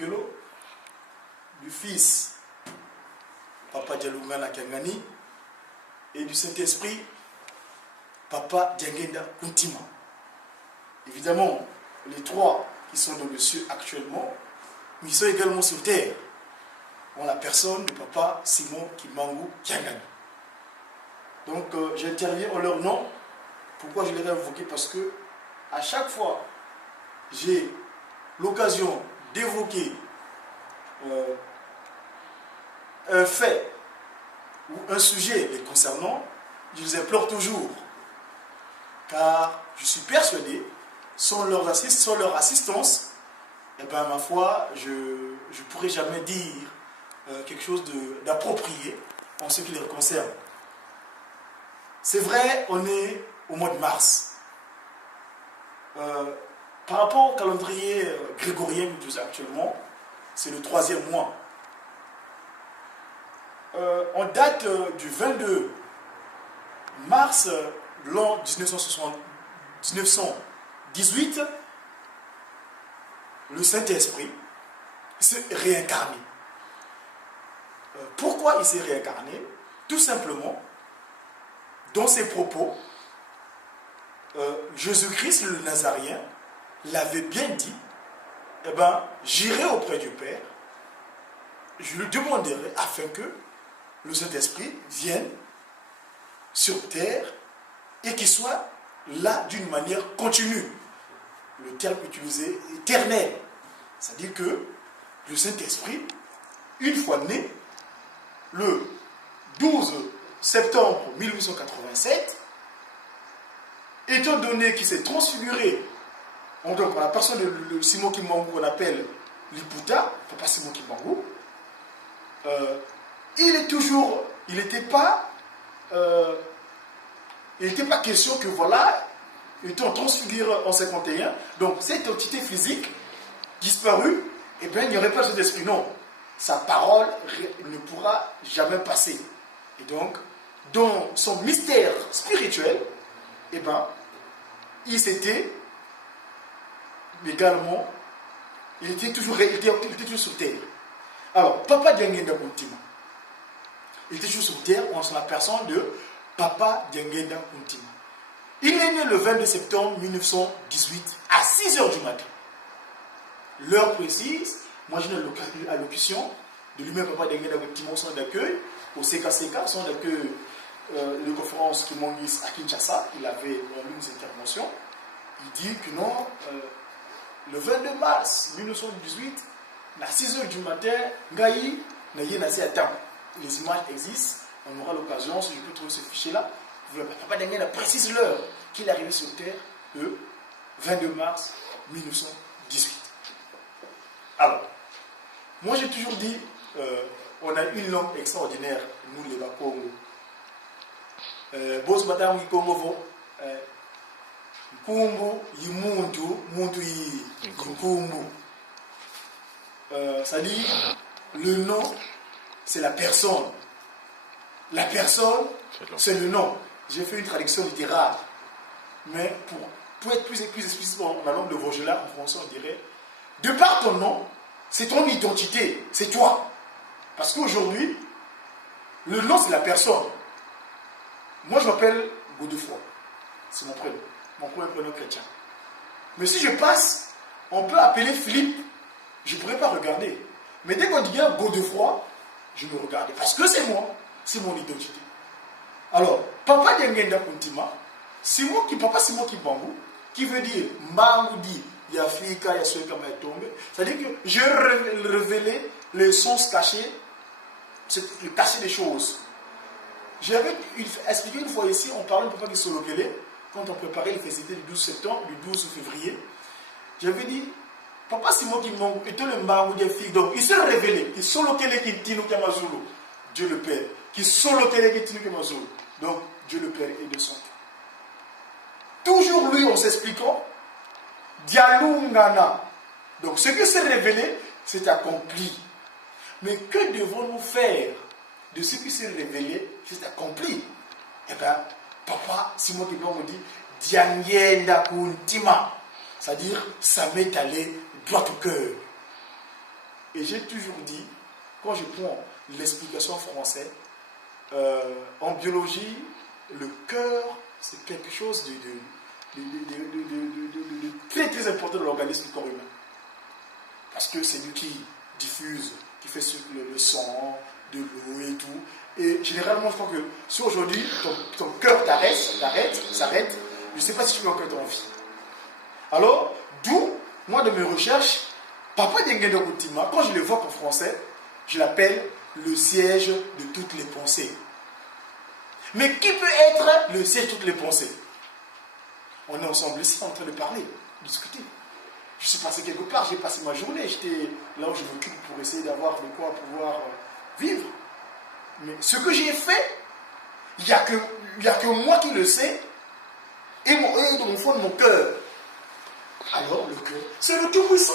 Solokelo, du Fils, Papa Dialungana Kangani, et du Saint-Esprit, Papa Diangenda Kuntima. Évidemment, les trois qui sont dans le ciel actuellement, mais ils sont également sur terre, en la personne de Papa Simon Kimbangu Kiangani. Donc j'interviens en leur nom. Pourquoi je les ai invoqués? Parce que à chaque fois j'ai l'occasion d'évoquer un fait ou un sujet les concernant, je les implore toujours. Car je suis persuadé, sans leur assistance, eh ben, ma foi, je ne pourrais jamais dire quelque chose d'approprié en ce qui les concerne. C'est vrai, on est au mois de mars. Par rapport au calendrier grégorien que nous utilisons actuellement, c'est le 3e mois. On date du 22 mars l'an 1918, le Saint-Esprit s'est réincarné. Pourquoi il s'est réincarné? Tout simplement, dans ses propos, Jésus-Christ le Nazaréen l'avait bien dit, eh ben, j'irai auprès du Père, je lui demanderai afin que le Saint-Esprit vienne sur terre et qu'il soit là d'une manière continue. Le terme utilisé est éternel. C'est-à-dire que le Saint-Esprit, une fois né, le 12 septembre 1887, étant donné qu'il s'est transfiguré par la personne de Simon Kimbangu qu'on appelle Liputa, Papa Simon Kimbangu, il n'était pas question que voilà, étant transfiguré en 51, donc cette entité physique disparue, eh bien il n'y aurait pas cet esprit. Non, sa parole ne pourra jamais passer. Et donc, dans son mystère spirituel, eh ben, il s'était également, il était toujours sur terre. Alors, Papa Diangenda Kuntima, il était toujours sur terre en la personne de Papa Diangenda Kuntima. Il est né le 22 septembre 1918 à 6h du matin. L'heure précise, moi j'ai une allocution de lui-même Papa Diangenda Kuntima au centre d'accueil, au CKCK, centre d'accueil de conférence qui Mongis à Kinshasa. Il avait l'une des interventions. Il dit que non, le 22 mars 1918, à 6h du matin, Ngaï n'a rien assez à temps. Les images existent, on aura l'occasion, si je peux trouver ce fichier-là. Papa Diangenda précise l'heure qu'il est arrivé sur Terre le 22 mars 1918. Alors, moi j'ai toujours dit, on a une langue extraordinaire, nous les Bakongo. Boss Madame Congo, Kumbu, Yimuntu, Muntu Yikumbu. C'est-à-dire, le nom, c'est la personne. La personne, c'est le nom. J'ai fait une traduction littérale. Mais pour être plus explicite dans la langue de Vogela, en français, on dirait, de par ton nom, c'est ton identité, c'est toi. Parce qu'aujourd'hui, le nom, c'est la personne. Moi, je m'appelle Godefroy. C'est mon prénom. Mon premier prénom chrétien. Mais si je passe, on peut appeler Philippe. Je ne pourrais pas regarder. Mais dès qu'on dit bien Godefroy, je me regarde. Parce que c'est moi. C'est mon identité. Alors, Papa Diangenda Kuntima, Papa Simon Kimbangu, qui veut dire Mbangoudi, Yafrika, Yasueka Maïtombe. C'est-à-dire que je révélais les sens cachés, le caché des choses. J'avais expliqué une fois ici, on parlait de Papa Solokele, quand on préparait les festivités du 12 septembre, du 12 février. J'avais dit, Papa Simon Kimbangu était le Mbangoudi Yafrika. Donc, il s'est révélé, il Solokele Kintino Kamazulu, Dieu le Père, qui Solokele Kintino Kamazulu. Donc, Dieu le Père est de son cœur. Toujours lui en s'expliquant, Dialungana. Donc ce qui s'est révélé, c'est accompli. Mais que devons-nous faire de ce qui s'est révélé, c'est accompli? Eh bien, Papa Simon Kimbangu dit Diangenda Kuntima. C'est-à-dire, ça m'est allé droit au cœur. Et j'ai toujours dit, quand je prends l'explication française, en biologie, le cœur, c'est quelque chose de très très important dans l'organisme du corps humain. Parce que c'est lui qui diffuse, qui fait circuler le sang, de l'eau et tout. Et généralement, je crois que si aujourd'hui ton cœur s'arrête, je ne sais pas si tu peux encore être en vie. Alors, d'où, moi de mes recherches, Papa Dengue Ndokutima, quand je le vois en français, je l'appelle le siège de toutes les pensées. Mais qui peut être le siège de toutes les pensées? On est ensemble ici en train de parler, de discuter. Je suis passé quelque part, j'ai passé ma journée, j'étais là où je m'occupe pour essayer d'avoir de quoi pouvoir vivre. Mais ce que j'ai fait, il n'y a que moi qui le sais, et dans mon fond de mon cœur. Alors le cœur, c'est le Tout-Puissant.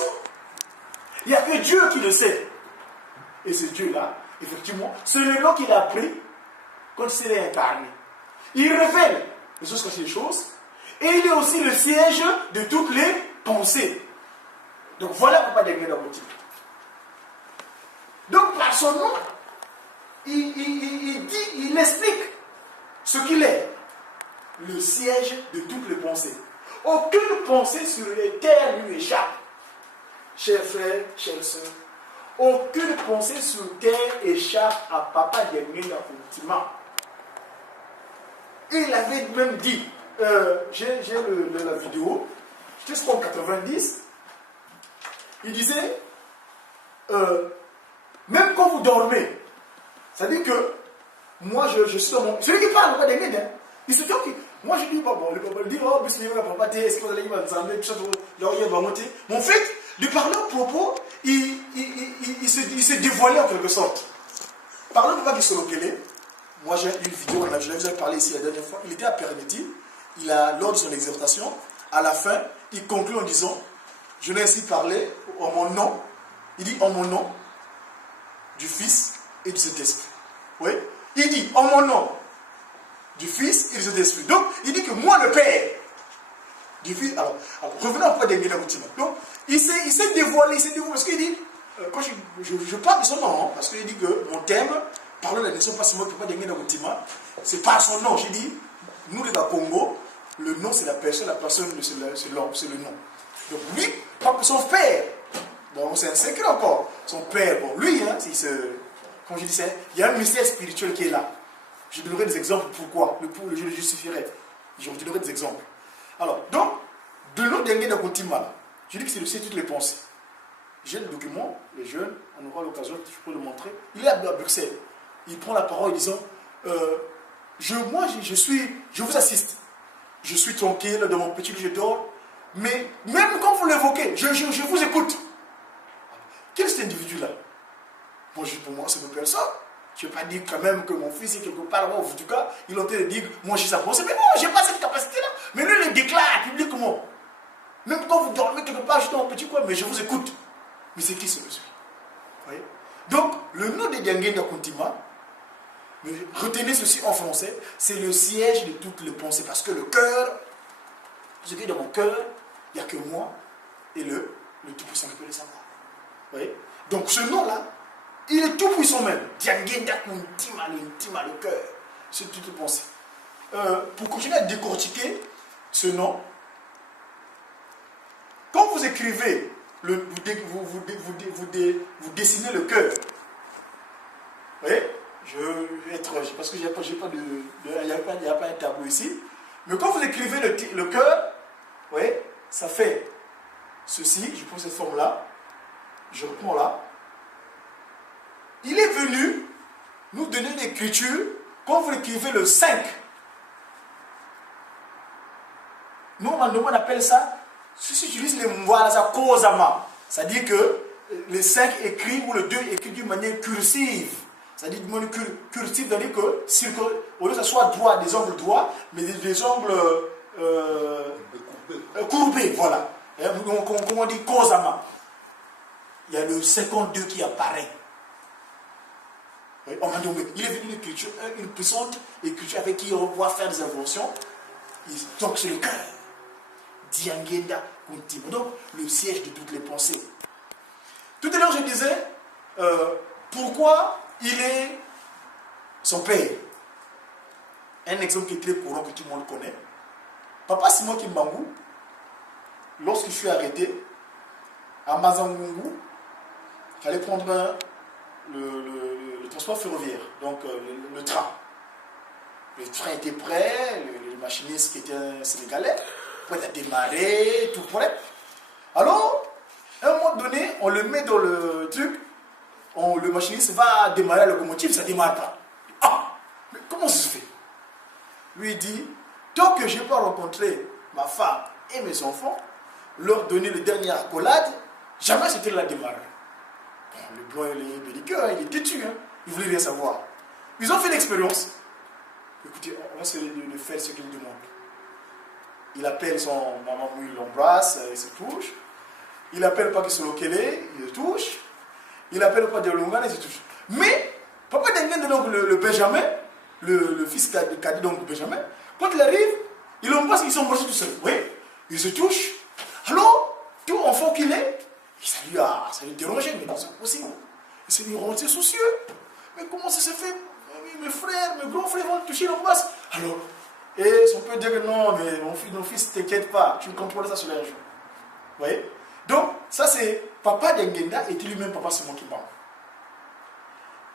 Il n'y a que Dieu qui le sait. Et ce Dieu-là, effectivement, c'est le nom qu'il a pris quand il s'est réincarné. Il révèle les choses cachées des choses, et il est aussi le siège de toutes les pensées. Donc voilà pourquoi Dengue Ndokutima. Donc par son nom, il explique ce qu'il est. Le siège de toutes les pensées. Aucune pensée sur les terres lui échappe. Chers frères, chères sœurs, aucune pensée sur terre échappe à Papa Dengue Ndokutima. Il avait même dit, j'ai la vidéo, j'étais en 90, il disait, même quand vous dormez, ça dit que moi je suis dans mon... Celui qui parle, pas des guides, hein. Il se dit, ok, moi je dis, bon, le papa dit, oh, est-ce que vous allez m'entendre, mais en fait, de parler au propos, il se dévoilait en quelque sorte. Parlant de Papa Gisolokele, moi j'ai une vidéo, je l'avais parlé ici la dernière fois, il était à Permiti, lors de son exhortation, à la fin, il conclut en disant, je n'ai ainsi parlé en mon nom, il dit en mon nom, du Fils et du Saint-Esprit. Oui, il dit en mon nom, du Fils et du Saint-Esprit. Donc, il dit que moi, le Père, du Fils. Alors revenons au point de Dengue Ndokutima. Donc, il s'est dévoilé, parce qu'il dit, quand je parle de son nom, hein, parce qu'il dit que mon thème, parlons de la nation, pas seulement Papa Dengue Ndokutima, c'est pas son nom. J'ai dit, nous, les Congo, le nom, c'est la personne, c'est l'homme, c'est le nom. Donc, lui, son père, bon, c'est un secret encore, son père, bon, lui, hein, comme je disais, il y a un mystère spirituel qui est là. Je donnerai des exemples pourquoi, je le justifierai. Je vous donnerai des exemples. Alors, donc, de l'eau Dengue Ndokutima, je dis que c'est le ciel de toutes les pensées. J'ai le document, les jeunes, on aura l'occasion, je peux le montrer. Il est à Bruxelles. Il prend la parole en disant, je vous assiste. Je suis tranquille dans mon petit lit, je dors. Mais même quand vous l'évoquez, je vous écoute. Quel est cet individu-là? Bon, pour moi, c'est une personne. Je ne vais pas dire quand même que mon fils est quelque part, en tout cas, il est en train de dire, moi j'ai sa pensée. Mais non, je n'ai pas cette capacité-là. Mais lui, il le déclare publiquement. Même quand vous dormez quelque part, je suis dans mon petit coin, mais je vous écoute. Mais c'est qui ce monsieur? Vous voyez? Donc, le nom de Dengue Ndokutima, retenez ceci en français, c'est le siège de toutes les pensées. Parce que le cœur, ce qui est dans mon cœur, il n'y a que moi et le Tout-Puissant qui peut le savoir. Vous voyez? Donc ce nom-là, il est tout puissant même. Dengue Ndokutima, le cœur. C'est toutes les pensées. Pour continuer à décortiquer ce nom, quand vous écrivez, vous dessinez le cœur. Vous voyez? Parce que il n'y a pas un tableau ici. Mais quand vous écrivez le cœur, vous voyez, ça fait ceci. Je prends cette forme-là. Je reprends là. Il est venu nous donner l'écriture quand vous écrivez le 5. Nous, on appelle ça, si tu utilises les mots, ça causama. C'est-à-dire que le 5 écrit ou le 2 écrit d'une manière cursive. C'est-à-dire d'une manière cursive, c'est-à-dire que au lieu que ce soit droit, des angles droits, mais des angles courbés, voilà. Comment on dit causama. Il y a le 52 qui apparaît. Oui, il est venu une puissante écriture avec qui on va faire des inventions. Donc c'est le cœur. Dengue Ndokutima. Donc le siège de toutes les pensées. Tout à l'heure je disais, pourquoi il est son père. Un exemple qui est très courant, que tout le monde connaît. Papa Simon Kimbangu, lorsque je suis arrêté, à Mazangungu, il fallait prendre le transport ferroviaire, donc le train. Le train était prêt, le machiniste qui était un Sénégalais, prêt à démarrer, tout prêt. Alors, à un moment donné, on le met dans le truc, le machiniste va démarrer la locomotive, ça ne démarre pas. Ah, mais comment ça se fait? Lui dit, tant que je n'ai pas rencontré ma femme et mes enfants, leur donner le dernier accolade, jamais c'était la démarrer. Bon, le blanc et les belliqueux, il est têtu, hein. Il ne voulait rien savoir. Ils ont fait l'expérience. Écoutez, on va se le faire ce qu'il demande. Il appelle son maman, il l'embrasse, il se touche. Il appelle Papa Kisolokele, il le touche. Il appelle Papa Dialongana, il se touche. Mais, Papa Dengen, donc le Benjamin, le fils cadet donc Benjamin, quand il arrive, il l'embrasse, ils sont embrassés tout seuls. Oui, il se touche. Alors, tout enfant qu'il est, ça lui dérangeait, mais c'est possible. Il s'est dit, c'est soucieux. Mais comment ça se fait? Mes frères, mes grands frères vont toucher l'embrasse. Alors, et son père dit que non, mais mon fils, t'inquiète pas, tu contrôles ça sur les jour. Vous voyez? Donc, ça c'est Papa Dengenda était lui-même Papa Simon Kimbangu.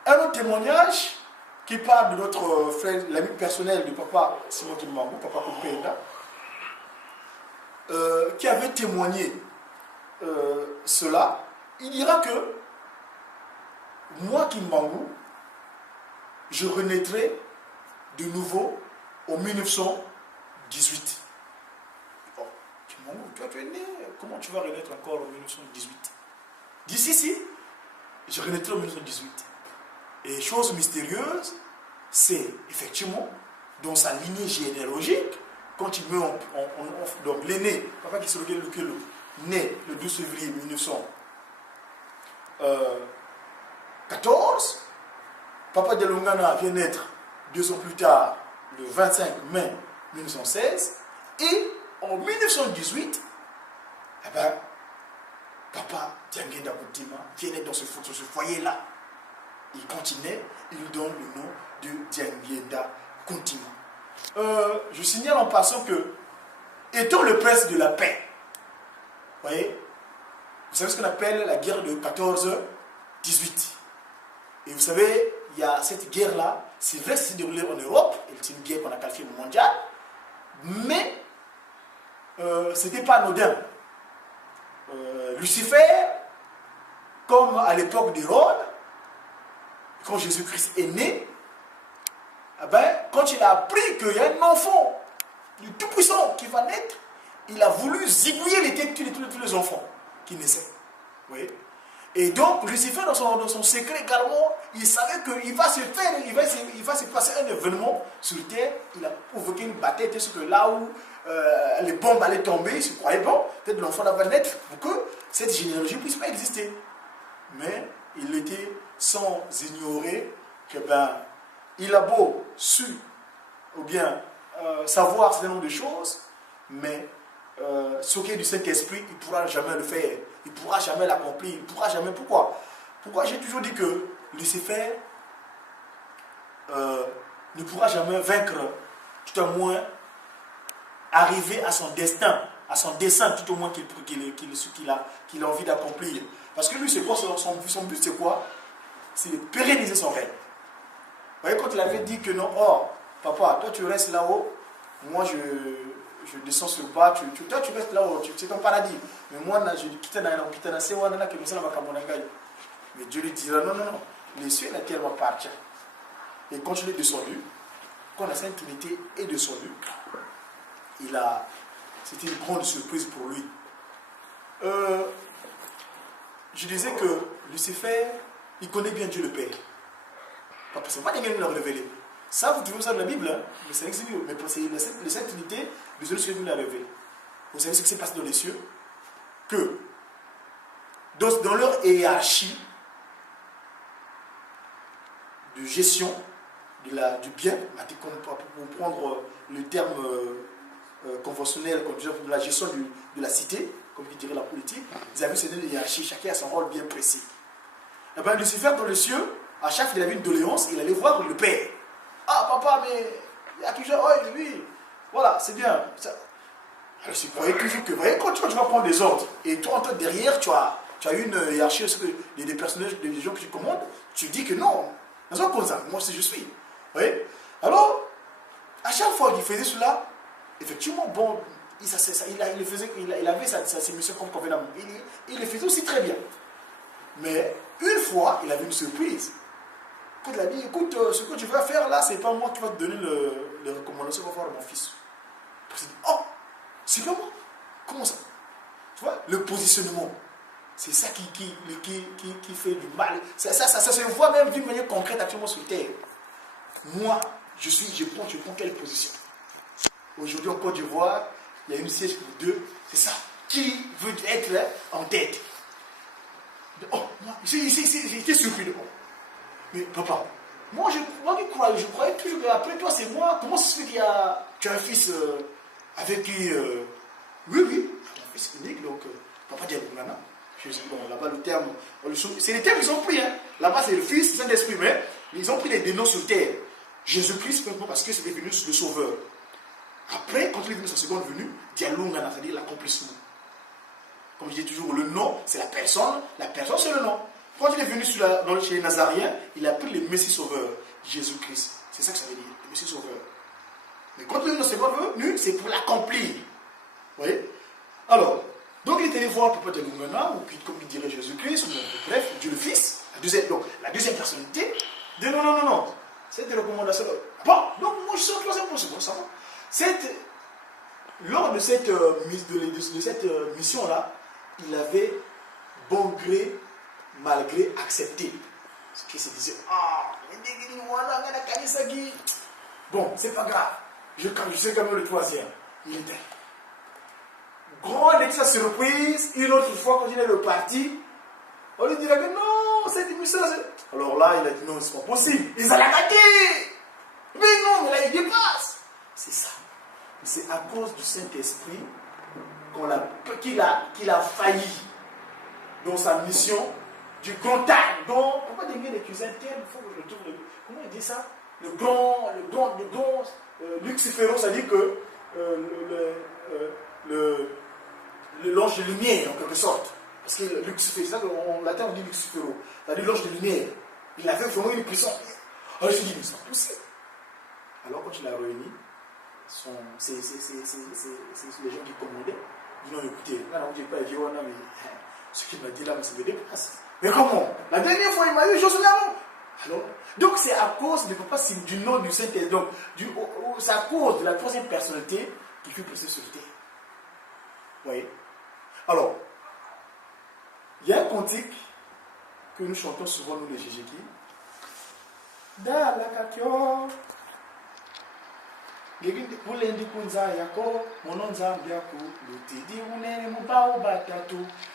Un autre témoignage qui parle de notre frère, l'ami personnel de Papa Simon Kimbangu, Papa Kupenda, qui avait témoigné cela. Il dira que moi, Kimbangu, je renaîtrai de nouveau en 1918. Oh, Kimbangu, toi tu es né, comment tu vas renaître encore en 1918? D'ici, si, je renaîtrai en 1918. Et chose mystérieuse, c'est effectivement dans sa lignée généalogique, quand il meurt, donc l'aîné, Papa Kisolokele Lukelo, né le 12 février 1914, Papa Dialongana vient naître 2 ans plus tard, le 25 mai 1916, et en 1918, eh ben, Papa Diangenda Kuntima vient naître dans ce foyer-là. Il continue, il lui donne le nom de Diangenda Kuntima. Je signale en passant que, étant le prince de la paix, vous voyez, vous savez ce qu'on appelle la guerre de 14-18. Et vous savez, il y a cette guerre-là, c'est vrai que c'est déroulé en Europe, et c'est une guerre qu'on a qualifiée mondiale, mais ce n'était pas anodin. Lucifer, comme à l'époque d'Hérode, quand Jésus-Christ est né, eh ben, quand il a appris qu'il y a un enfant du Tout-Puissant qui va naître, il a voulu zigouiller les têtes de tous les enfants qui naissaient. Vous voyez? Et donc, Lucifer, dans son secret également, il savait qu'il va il va se passer un événement sur Terre. Il a provoqué une bataille, parce que là où les bombes allaient tomber, il se croyait bon, peut-être l'enfant va naître pour que cette généalogie ne puisse pas exister. Mais il était sans ignorer que il a beau su, ou bien savoir un certain nombre de choses, mais ce qui est du Saint-Esprit, il ne pourra jamais le faire. Il ne pourra jamais l'accomplir. Il ne pourra jamais. Pourquoi? Pourquoi j'ai toujours dit que Lucifer ne pourra jamais vaincre, tout au moins arriver à son destin, à son dessein, tout au moins qu'il a envie d'accomplir. Parce que lui, c'est quoi son but, c'est quoi? C'est de pérenniser son règne. Vous voyez, quand il avait dit que non, oh, papa, toi tu restes là-haut, moi je descends sur le bas, toi tu restes là-haut, c'est ton paradis. Mais moi, je quitte dans sewa, mais Dieu lui dira non, les cieux et la terre m'appartiennent. Et quand je l'ai descendu, quand la Sainte Trinité est descendue, c'était une grande surprise pour lui. Je disais que Lucifer, il connaît bien Dieu le Père. Parce que c'est pas quelqu'un qui l'a révélé. Ça, vous trouvez ça dans la Bible, hein? Mais c'est la Sainte Trinité, le Dieu qui l'a révélé. Vous savez ce qui s'est passé dans les cieux? Que dans leur hiérarchie de gestion du bien, pour prendre le terme conventionnel, comme de la gestion de la cité, comme dirait la politique, ils avaient cette hiérarchie, chacun a son rôle bien précis. Eh ben, Lucifer dans les cieux, à chaque fois qu'il avait une doléance, il allait voir le Père. Ah, papa, mais il y a quelque chose. Oui, oui. Voilà, c'est bien. Ça... Alors, je croyais toujours que, vous voyez, quand tu vas prendre des ordres, et toi, derrière, tu as une hiérarchie, des personnages, des gens que tu commandes, tu dis que non. Dans un comme ça, moi, c'est je suis. Vous voyez? Alors, à chaque fois qu'il faisait cela, effectivement, bon, il avait ses missions comme convenablement. Il le faisait aussi très bien. Mais une fois, il avait une surprise. Quand il a dit, écoute, ce que tu vas faire là, c'est pas moi qui va te donner les recommandations pour faire à mon fils. Il dit, oh, c'est pas moi. Comment ça? Tu vois, le positionnement, c'est ça qui fait du mal. Ça se voit même d'une manière concrète actuellement sur Terre. Moi, je prends quelle position? Aujourd'hui en Côte d'Ivoire, il y a une siège pour deux, c'est ça. Qui veut être là, en tête? Oh, moi, j'étais surpris de moi. Mais papa, moi qui croyais toujours qu'après toi c'est moi. Comment ça se fait tu as un fils avec qui oui, un fils unique, donc papa dit Nana. Bon, là-bas le terme, c'est les termes qu'ils ont pris. Hein. Là-bas c'est le Fils, le Saint-Esprit, mais ils ont pris des noms sur terre. Jésus-Christ, parce que c'était venu le Sauveur. Après, quand il est venu sa seconde venue, Dialungana, c'est-à-dire l'accomplissement. Comme je dis toujours, le nom, c'est la personne c'est le nom. Quand il est venu chez les Nazariens, il a pris le Messie Sauveur, Jésus-Christ. C'est ça que ça veut dire, le Messie Sauveur. Mais quand il est venu sa seconde venue, c'est pour l'accomplir. Vous voyez? Alors, donc il est allé voir Papa Dialungana, ou puis comme il dirait Jésus-Christ, bref, Dieu le Fils. Donc, la deuxième personnalité, dit non. C'est des recommandations. Bon, donc moi je suis en troisième position, ça va. Lors de cette mission-là, il avait bon gré, malgré accepté. Ce qui se disait, bon, c'est pas grave. Je sais quand même le troisième. Il était. Grande sa surprise, une autre fois quand il est reparti, on lui dirait que non, cette mission, alors là, il a dit non, c'est pas possible. Ils allaient rater. Mais non, mais là, il dépasse. C'est ça. C'est à cause du Saint-Esprit qu'il a failli dans sa mission du grand âge. Pourquoi il vient d'accuser un terme? Il faut que je trouve comment il dit ça? Le grand Luciféro, ça dit que l'ange de lumière, en quelque sorte. Parce que Lucifer, c'est ça qu'en latin on dit Luciféro. C'est-à-dire l'ange de lumière. Il avait vraiment une puissance. Alors je me dis, mais c'est pas possible. Alors quand il a réuni, c'est les gens qui commandaient. Ils disent non, écoutez, là, on ne dit pas, mais ce qu'il m'a dit là, ça me dépasse. Mais comment? La dernière fois, il m'a dit des choses là. Alors, donc c'est à cause du nom du Saint-Esprit. Donc, c'est à cause de la troisième personnalité qui fut placée sur terre. Vous voyez? Alors, il y a un cantique que nous chantons souvent, nous les Jéjéki. Da la kakyo.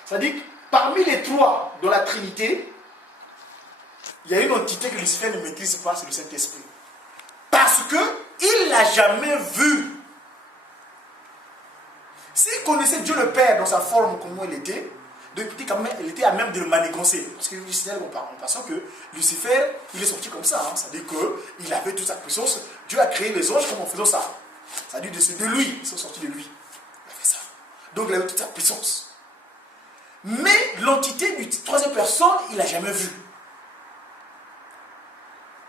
C'est-à-dire que parmi les trois dans la Trinité, il y a une entité que Lucifer ne maîtrise pas, c'est le Saint-Esprit. Parce qu'il ne l'a jamais vu. S'il connaissait Dieu le Père dans sa forme, comment il était, il était à même de le manigancer. Parce que en passant que Lucifer, il est sorti comme ça. Hein. C'est-à-dire qu'il avait toute sa puissance. Dieu a créé les anges comme en faisant ça. C'est-à-dire de lui. Ils sont sortis de lui. Il a fait ça. Donc il avait toute sa puissance. Mais l'entité du troisième personne, il n'a jamais vu.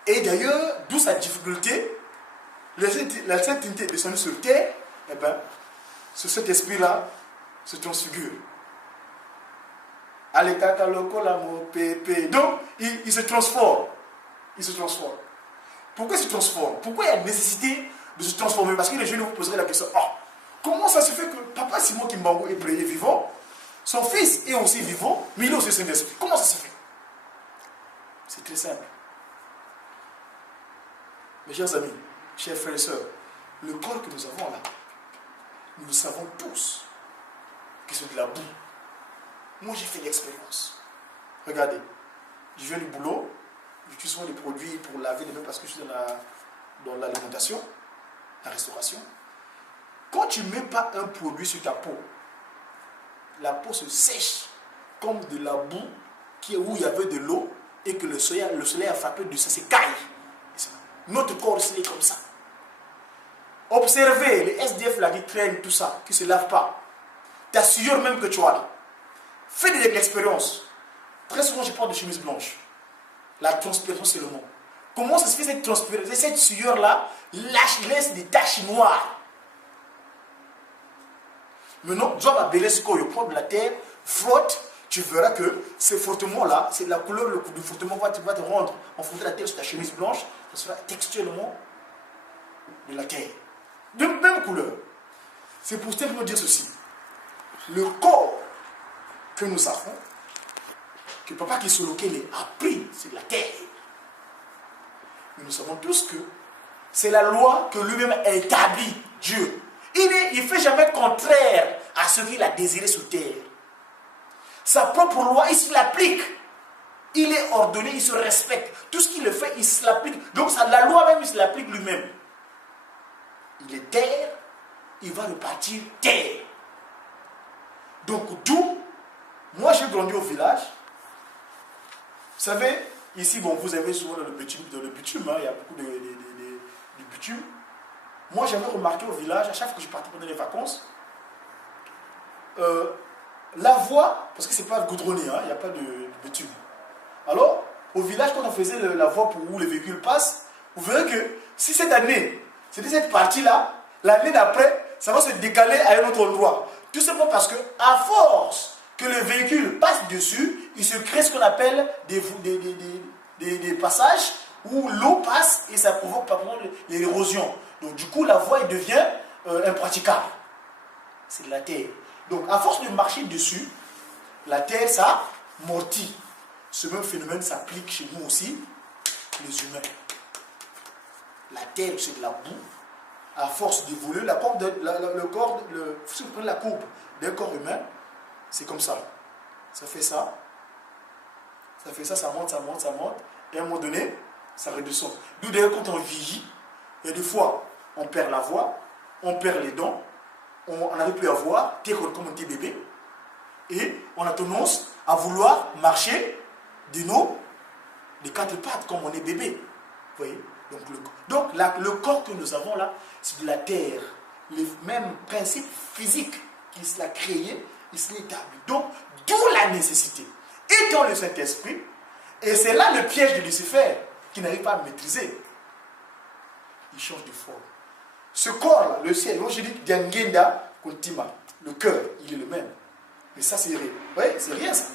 Et d'ailleurs, d'où sa difficulté, la Sainte Trinité est descendue sur terre, eh bien, sur cet esprit-là, se transfigure. Donc, il se transforme. Il se transforme. Pourquoi il se transforme? Pourquoi il y a nécessité de se transformer? Parce que les jeunes vous poseraient la question, comment ça se fait que Papa Simon Kimbangu est vivant, son fils est aussi vivant, mais il est aussi Saint-Esprit? Comment ça se fait? C'est très simple. Mes chers amis, chers frères et sœurs, le corps que nous avons là, nous le savons tous, que c'est de la boue. Moi, j'ai fait l'expérience. Regardez, je viens du boulot, j'utilise souvent des produits pour laver les mains parce que je suis dans l'alimentation, la restauration. Quand tu ne mets pas un produit sur ta peau, la peau se sèche comme de la boue où il y avait de l'eau et que le soleil a frappé de ça s'écaille. Notre corps aussi est comme ça. Observez les SDF là qui traînent tout ça, qui ne se lavent pas. Ta sueur même que tu as là. Fais de l'expérience. Très souvent, je porte des chemises blanches. La transpiration, c'est le mot. Comment ça se fait cette transpiration? Cette sueur-là laisse des taches noires. Maintenant, Job Abelesco, le poids de la terre, frotte, tu verras que ce frottement-là, c'est la couleur du frottement va te rendre en frottant la terre sur ta chemise blanche, ça sera textuellement de la terre. De même couleur. C'est pour simplement dire ceci. Le corps que nous avons, que papa qui est sur lequel a pris, c'est de la terre. Mais nous savons tous que c'est la loi que lui-même a établie, Dieu. Il ne fait jamais contraire à ce qu'il a désiré sur terre. Sa propre loi, il se l'applique. Il est ordonné, il se respecte. Tout ce qu'il le fait, il se l'applique. Donc la loi même, il se l'applique lui-même. Il est terre, il va repartir terre. Donc d'où, moi j'ai grandi au village. Vous savez, ici, bon, vous avez souvent le bitume, hein, il y a beaucoup de bitume. Moi, j'avais remarqué au village, à chaque fois que je partais pendant les vacances, la voie, parce que c'est pas goudronné, hein, il n'y a pas de bitume. Alors, au village, quand on faisait la voie pour où les véhicules passent, vous verrez que si cette année, c'était cette partie-là, l'année d'après, ça va se décaler à un autre endroit. Tout simplement parce que, à force que le véhicule passe dessus, il se crée ce qu'on appelle des passages où l'eau passe et ça provoque par exemple l'érosion. Donc du coup, la voie devient impraticable. C'est de la terre. Donc à force de marcher dessus, la terre, ça mortit. Ce même phénomène s'applique chez nous aussi, les humains. La terre, c'est de la boue. À force d'évoluer, si vous prenez la courbe d'un corps humain, c'est comme ça. Ça fait ça. Ça fait ça, ça monte, ça monte, ça monte. Et à un moment donné, ça redescend. D'où d'ailleurs, quand on vieillit, il y a des fois, on perd la voix, on perd les dents, on n'arrive plus à voir, comme on était bébé. Et on a tendance à vouloir marcher des quatre pattes, comme on est bébé. Vous voyez? Donc le corps que nous avons là, c'est de la terre. Les mêmes principes physiques qu'il l'a créé, il s'est établi. Donc, d'où la nécessité. Et dans le Saint-Esprit, et c'est là le piège de Lucifer, qui n'arrive pas à maîtriser. Il change de forme. Ce corps-là, le ciel, moi je dis Diangenda Kuntima, le cœur, il est le même. Mais ça, c'est rien. Vous voyez, c'est rien ça.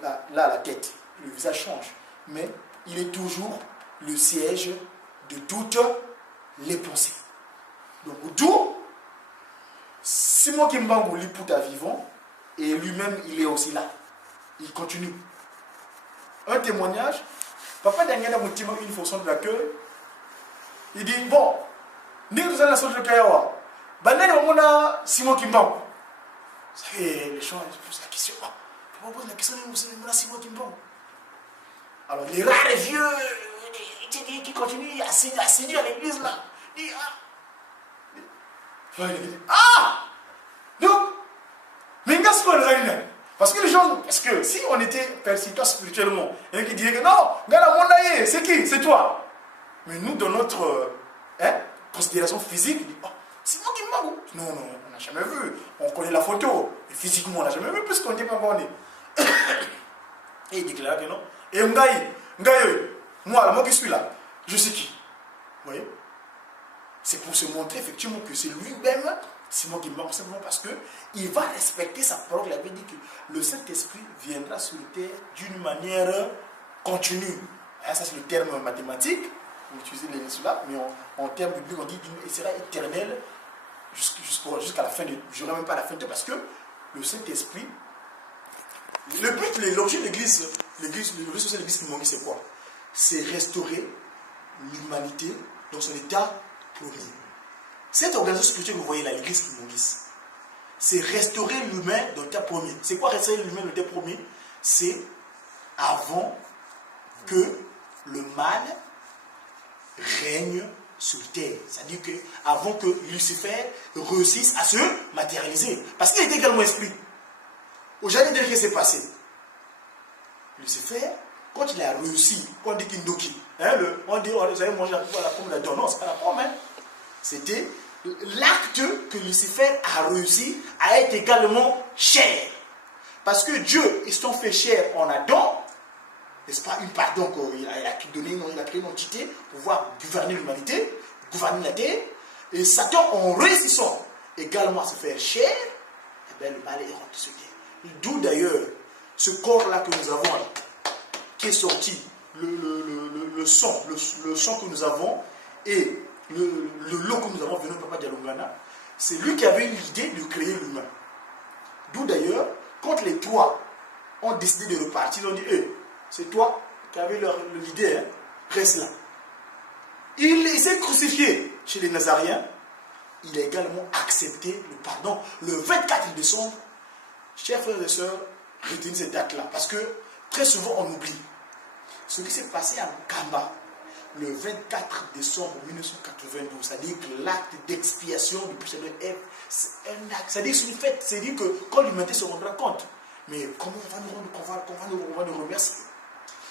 Là, la tête, le visage change. Mais il est toujours le siège de toutes les pensées. Donc, d'où Simon Kimbangu Liputa vivant, et lui-même, il est aussi là. Il continue. Un témoignage, papa Dangena Moutima, une fonction de l'accueil, il dit, bon, nous sommes dans la sorte de Kayawa, on a Simon Kimbangu. Vous savez, les gens posent la question, pourquoi on pose la question, on a Simon Kimbangu? Alors, les rares vieux, qui continuent à séduire à l'église là, dit, donc, mais qu'est-ce qu'on a? Parce que les gens, parce que si on était persécutés spirituellement, il y en a qui diraient que non, c'est qui? C'est toi. Mais nous, dans notre considération physique, on dit, c'est moi qui m'en. Non, on n'a jamais vu. On connaît la photo, mais physiquement, on n'a jamais vu, puisqu'on n'était pas encore né. Et il déclare que non. Et moi qui suis là, je sais qui. Vous voyez? C'est pour se montrer effectivement que c'est lui-même, c'est moi qui me manque simplement parce qu'il va respecter sa parole. Il avait dit que le Saint-Esprit viendra sur la terre d'une manière continue. Ça, c'est le terme mathématique, on utilise les cela, mais en termes bibliques, on dit qu'il sera éternel jusqu'à la fin de. Je n'aurai même pas la fin de parce que le Saint-Esprit, le but, l'objet de l'église, l'église Kimbangu, c'est quoi? C'est restaurer l'humanité dans son état premier. Cette organisation spirituelle que vous voyez là, l'église Kimbangu, c'est restaurer l'humain dans l'état premier. C'est quoi restaurer l'humain dans l'état premier? C'est avant que le mal règne sur terre. C'est-à-dire que avant que Lucifer réussisse à se matérialiser. Parce qu'il était également esprit. Aujourd'hui, qu'est-ce qui s'est passé? Lucifer quand il a réussi, quand on dit Kindoki, hein, on dit, vous avez mangé la pomme d'Adam. Non, c'est pas la pomme, hein. C'était l'acte que Lucifer a réussi à être également chair. Parce que Dieu, ils sont fait chair en Adam, n'est-ce pas, une part, donc il a donné, il a créé une entité pour pouvoir gouverner l'humanité, gouverner la terre, et Satan, en réussissant également à se faire chair, eh bien, le mal est rentré sur terre. D'où d'ailleurs ce corps-là que nous avons, qui est sorti, le sang que nous avons, et le lot que nous avons venu de Papa Dialongana, c'est lui qui avait eu l'idée de créer l'humain. D'où d'ailleurs, quand les trois ont décidé de repartir, ils ont dit, c'est toi qui avais l'idée, hein, reste là. Il s'est crucifié chez les Nazaréens. Il a également accepté le pardon le 24 décembre. Chers frères et sœurs, retenez cette date-là, parce que très souvent on oublie. Ce qui s'est passé à Kamba, le 24 décembre 1992, c'est-à-dire que l'acte d'expiation du péché de Ève, c'est un acte, c'est-à-dire c'est une fête, c'est-à-dire que quand l'humanité se rendra compte, mais comment on va nous remercier?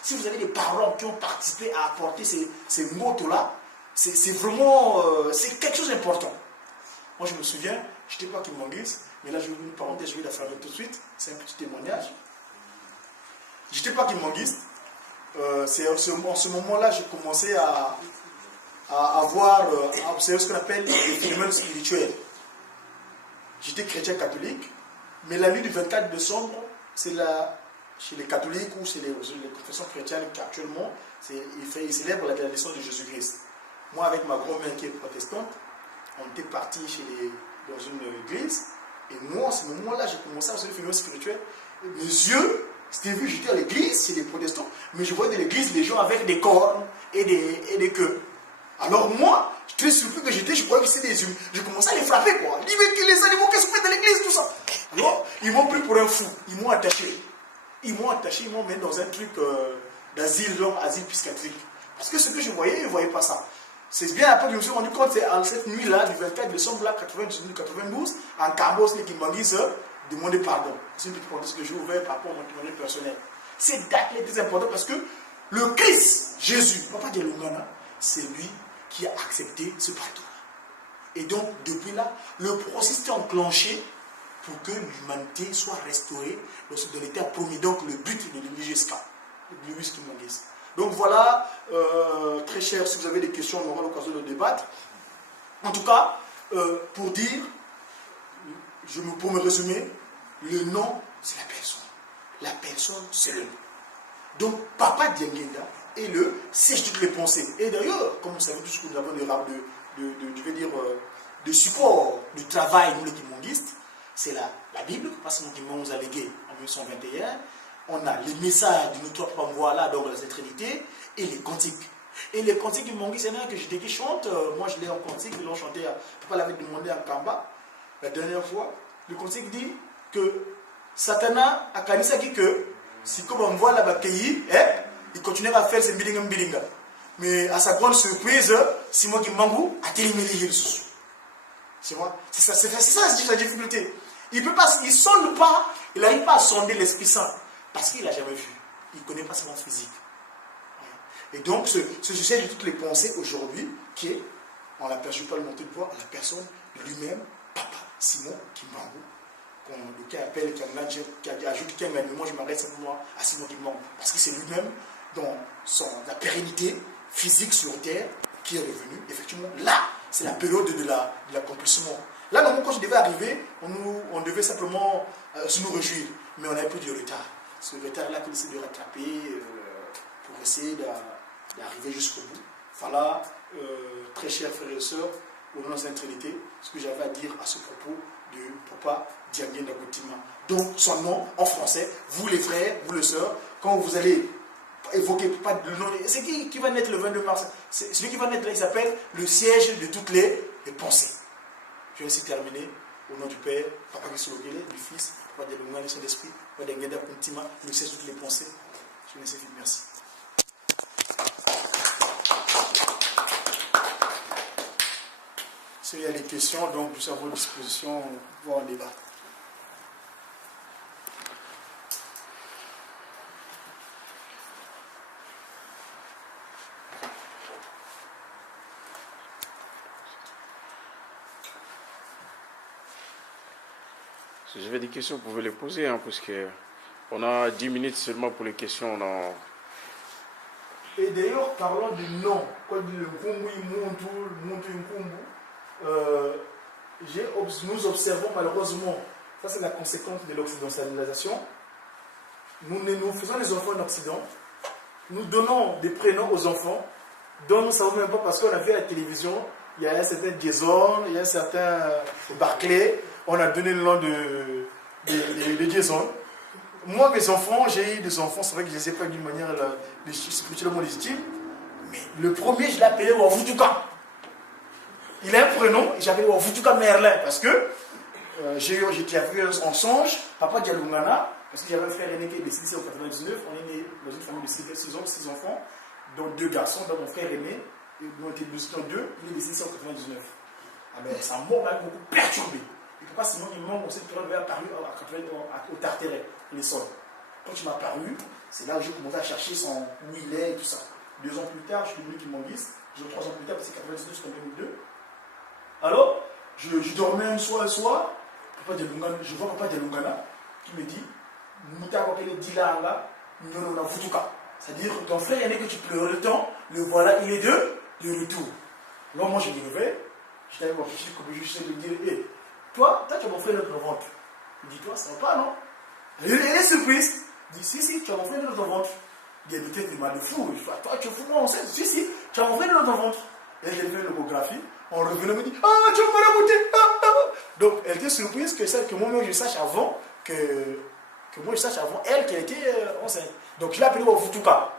Si vous avez des parents qui ont participé à apporter ces mots-là, c'est vraiment, c'est quelque chose d'important. Moi je me souviens, je n'étais pas qui Kimonguis, mais là je vais une parenthèse, je vais la faire tout de suite, c'est un petit témoignage. Je n'étais pas qui Kimonguis. C'est en ce moment-là j'ai commencé à observer ce qu'on appelle les phénomènes spirituels. J'étais chrétien catholique, mais la nuit du 24 décembre, c'est chez les catholiques ou chez les confessions chrétiennes actuellement, ils célèbrent la naissance de Jésus-Christ. Moi, avec ma grand-mère qui est protestante, on était partis dans une église, et moi, à ce moment-là, j'ai commencé à observer les phénomènes spirituels. Mes yeux, c'était vu, j'étais à l'église, chez les protestants, mais je voyais dans l'église les gens avec des cornes et des queues. Alors moi, très surpris que j'étais, je croyais que c'était des humains. Je commençais à les frapper, quoi. Je dis, mais les animaux, qu'est-ce que vous faites dans l'église, tout ça? Alors, ils m'ont pris pour un fou. Ils m'ont attaché. Ils m'ont mis dans un truc d'asile, genre asile psychiatrique. Parce que ce que je voyais, ils ne voyaient pas ça. C'est bien après que je me suis rendu compte, c'est en cette nuit-là, du 24 décembre 1992, en Cambos, les Kimbangis demander pardon. C'est une petite parenthèse que j'ai ouverte par rapport à mon témoignage personnel. Cette date-là est très importante parce que le Christ, Jésus, Papa de Lungana, c'est lui qui a accepté ce pardon. Et donc, depuis là, le processus est enclenché pour que l'humanité soit restaurée dans l'état promis. Donc, le but de l'UNIGESCA, le but Kimbangis. Donc voilà, très cher, si vous avez des questions, on aura l'occasion de débattre. En tout cas, pour dire, pour me résumer, le nom, c'est la personne. La personne, c'est le nom. Donc, Papa Diangenda est le siège de toutes les pensées. Et d'ailleurs, comme vous savez tout ce que nous avons de support du travail, nous les kimongistes, c'est la Bible, parce que nous nous a légué en 1921. On a les messages de notre Papa là, donc la Sainte Trinité, et les cantiques. Et les cantiques du Mongis, c'est un que j'étais qui chante, moi je l'ai en cantique, ils l'ont chanté, Papa l'avait demandé à Kamba, la dernière fois. Le cantique dit que Satana a kanisa dit que si comme on voit là-bas, il continuait à faire ses bilinga. Mais à sa grande surprise, Simon Kimbangu a terminé les sous. C'est ça, sa difficulté. Il ne sonde pas, il n'arrive pas à sonder l'Esprit Saint. Parce qu'il n'a jamais vu. Il ne connaît pas son physique. Et donc, ce sujet de toutes les pensées aujourd'hui, qui est, on l'aperçoit pas le monter de voix, la personne de lui-même, Papa Simon Kimbangu, qui appelle, qui ajoute qui moi je m'arrête simplement à Simon Kimbangu. Parce que c'est lui-même, dans la pérennité physique sur terre, qui est revenu. Effectivement, là, c'est la période de l'accomplissement. Là, normalement, quand je devais arriver, on devait simplement se nous réjouir. Mais on avait plus de retard. Ce retard-là qu'il essaie de rattraper pour essayer d'arriver jusqu'au bout. Voilà, très chers frères et sœurs, au nom de la Sainte Trinité, ce que j'avais à dire à ce propos de Papa Diangenda Goutima. Donc, son nom en français, vous les frères, vous les sœurs, quand vous allez évoquer Papa, le nom, c'est qui va naître le 22 mars? Celui qui va naître là, il s'appelle le siège de toutes les pensées. Je vais ainsi terminer au nom du Père, Papa Kissologele, du Fils, Papa Dialonga, le Saint-Esprit, Papa Diangenda Goutima, le siège de toutes les pensées. Je vais ainsi finir. Merci. S'il y a des questions, donc nous sommes à votre disposition pour en débattre. Si j'avais des questions, vous pouvez les poser, hein, parce que on a 10 minutes seulement pour les questions. Et d'ailleurs, parlant du nom, quand on dit le Nkumbu, Muntu Nkumbu, nous observons malheureusement, ça c'est la conséquence de l'occidentalisation. Nous faisons les enfants en Occident, nous donnons des prénoms aux enfants, dont nous ne savons même pas parce qu'on a vu à la télévision, il y a un certain Jason, il y a un certain Barclay, on a donné le nom de Jason. Moi, mes enfants, j'ai eu des enfants, c'est vrai que je ne les ai pas d'une manière spirituellement légitime, mais le premier, je l'ai appelé Wavutuka. Il a un prénom, j'ai appelé Wavutuka Merlin, parce que j'étais vu en songe, papa Dialungana, parce que j'avais un frère aîné qui est décédé en 99, on est né dans une famille de 6 enfants, dont 2 garçons, dont mon frère aîné, nous étions deux, il est décédé en 99. Alors, sa mort m'a beaucoup perturbé. Et pourquoi sinon il manque cette période avait apparu au Tartaret, les sols. Quand il m'a apparu, c'est là que j'ai commencé à chercher où il est et tout ça. 2 ans plus tard, je suis devenu Kimangis. 3 ans plus tard, c'est 99 jusqu'en 2002. Alors, je dormais un soir, je vois papa de Lungana qui me dit c'est-à-dire que ton frère aîné que tu pleurais tant, le voilà, il est de retour. Alors moi je me levais, j'étais avec mon petit comme je sais de dire, hey, toi tu as mon frère dans ton ventre. Il dit, toi ça va pas, non? Elle est surprise. Il dit, si, tu as mon frère dans ton ventre. Il dit, peut-être il m'a de fou. Toi tu es fou, moi on sait, si, tu as mon frère dans ton ventre. Et elle fait l'échographie, on revenait, me dit, tu vas me remonter. Donc elle était surprise que moi-même je sache avant que moi je sache avant elle qu'elle était enceinte. Donc je l'ai appelé Wavutuka.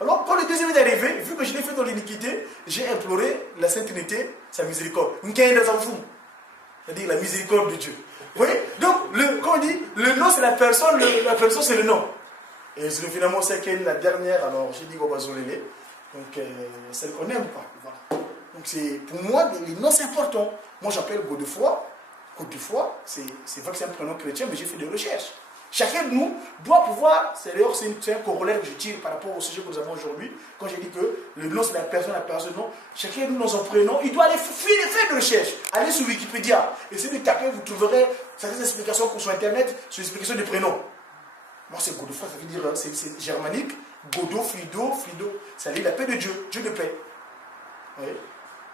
Alors quand le deuxième est arrivé, vu que je l'ai fait dans l'iniquité, j'ai imploré la Sainte Trinité, sa miséricorde. C'est-à-dire la miséricorde de Dieu. Vous voyez? Donc, quand on dit, le nom c'est la personne c'est le nom. Et finalement c'est qu'elle la dernière, alors j'ai dit Wabazolele. Donc celle qu'on n'aime pas. Voilà. Donc pour moi, les noms c'est important. Moi j'appelle Godefroy. Godefroy, c'est vrai que c'est un prénom chrétien, mais j'ai fait des recherches. Chacun de nous doit pouvoir, c'est un corollaire que je tire par rapport au sujet que nous avons aujourd'hui, quand j'ai dit que le nom c'est la personne, non. Chacun de nous dans son prénom, il doit aller faire des recherches, aller sur Wikipédia, essayez de taper, vous trouverez certaines explications sur Internet, sur l'explication des prénoms. Moi c'est Godefroy, ça veut dire, c'est germanique, Godo, Frido, ça veut dire la paix de Dieu, Dieu de paix. Oui.